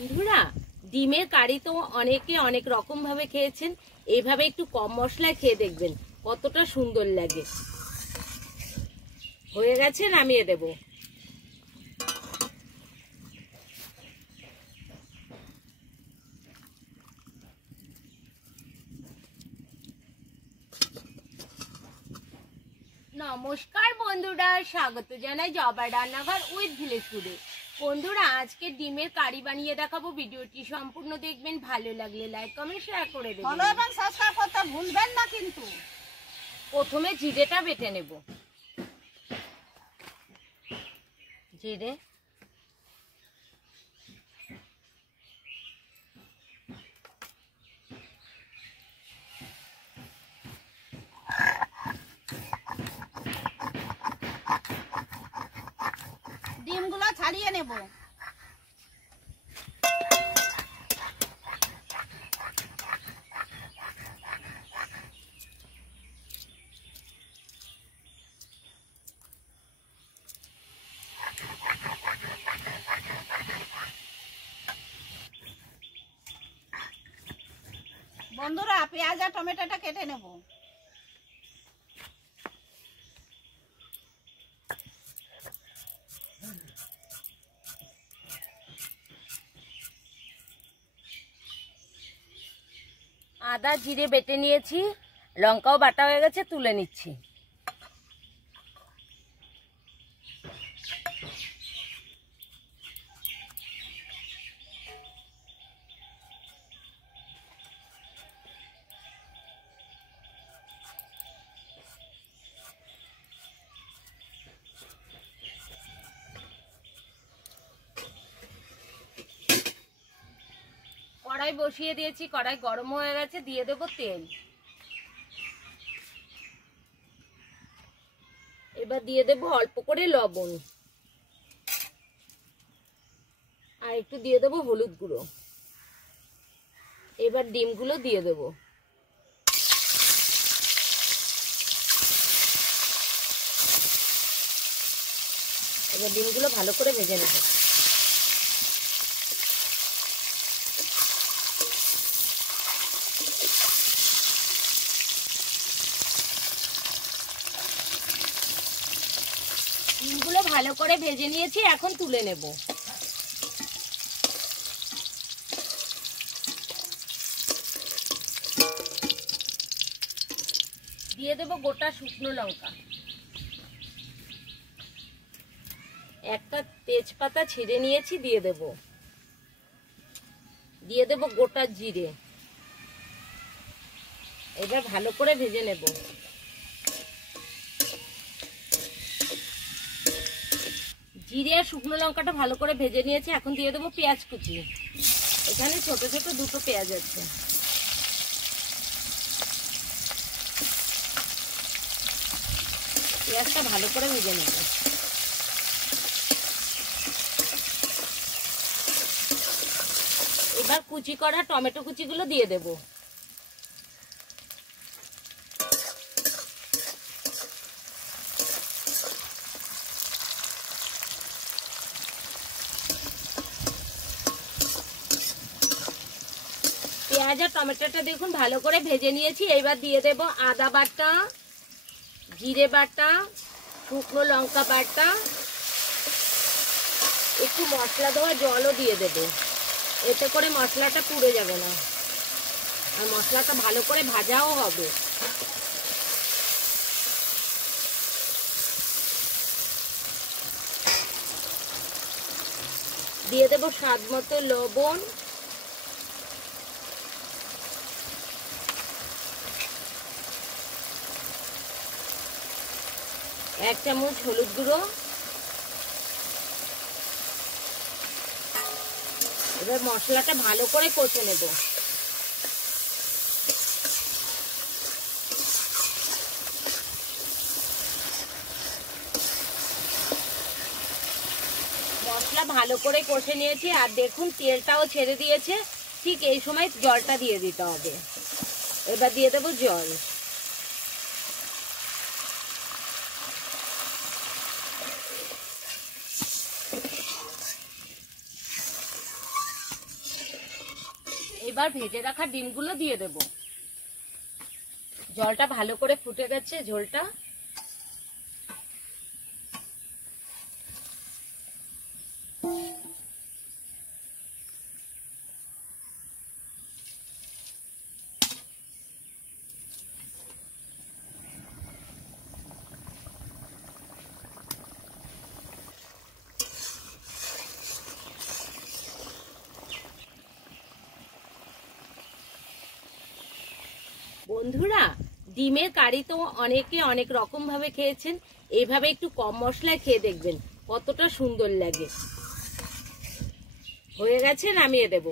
বন্ধুরা, ডিমের কারি তো অনেকে অনেক রকম ভাবে খেয়েছেন। এইভাবে একটু কম মশলায় খেয়ে দেখবেন কতটা সুন্দর লাগে। হয়ে গেছে, নামিয়ে দেব। নমস্কার বন্ধুরা, স্বাগত জানাই জবার রান্নাঘর উইথ ভিলেজ ফুডে। বন্ধুরা, আজকে ডিমের কারি বানিয়ে দেখাবো। ভিডিওটি সম্পূর্ণ দেখবেন, ভালো লাগলে লাইক কমেন্ট শেয়ার করে দেবেন। ফলো এবং সাবস্ক্রাইব করতে ভুলবেন না কিন্তু। প্রথমে জিরেটা বেটে নেব। জিরে, ডিমগুলো ছাড়িয়ে নেব। বন্ধুরা, পেঁয়াজ আর টমেটোটা কেটে নেব। আদা জিরে বেটে নিয়েছি, লঙ্কাও বাটা হয়ে গেছে, তুলে নিচ্ছি। কড়াই বসিয়ে দিয়েছি, কড়াই গরম হয়ে গেছে, দিয়ে দেব তেল। এবার দিয়ে দেব অল্প করে লবণ, আর একটু দিয়ে দেব হলুদ গুঁড়ো। এবার ডিমগুলো দিয়ে দেব। এবার ডিমগুলো ভালো করে ভেজে নেব। ডিমগুলো ভালো করে ভেজে নিয়েছি, এখন তুলে নেব। দিয়ে দেব গোটা শুকনো লঙ্কা, একটা তেজপাতা ছিঁড়ে নিয়েছি, দিয়ে দেব। দিয়ে দেব গোটা জিরে। এবার ভালো করে ভেজে নেব। জিরে আর শুকনো লঙ্কাটা ভালো করে ভেজে নিয়েছি, এখন দিয়ে দেবো পেঁয়াজ কুচি। এখানে ছোট ছোট দুটো পেঁয়াজ আছে। পেঁয়াজটা ভালো করে ভেজে নেব। এবার কুচি করা টমেটো কুচিগুলো দিয়ে দেব। পেঁয়াজ আর টমেটোটা দেখুন ভালো করে ভেজে নিয়েছি। এবার দিয়ে দেব আদা বাটা, জিরে বাটা, শুকনো লঙ্কা বাটা, একটু মশলা দেওয়া জলও দিয়ে দেব। এতে করে মশলাটা পুড়ে যাবে না, আর মশলাটা ভালো করে ভাজাও হবে। দিয়ে দেব স্বাদ মতো লবণ, এক চামচ হলুদ গুঁড়ো। এবার মশলাটা ভালো করে কষে নেব। মশলা ভালো করে কষে নিয়েছি, আর দেখুন তেলটাও ছেড়ে দিয়েছে। ঠিক এই সময় জলটা দিয়ে দিতে হবে। এবার দিয়ে দেবো জল। এবার ভেজে রাখা ডিমগুলো দিয়ে দেব। জলটা ভালো করে ফুটে গেছে, ঝোলটা। বন্ধুরা, ডিমের কারি তো অনেকে অনেক রকম ভাবে খেয়েছেন, এইভাবে একটু কম মশলায় খেয়ে দেখবেন কতটা সুন্দর লাগে। হয়ে গেছে, নামিয়ে দেব।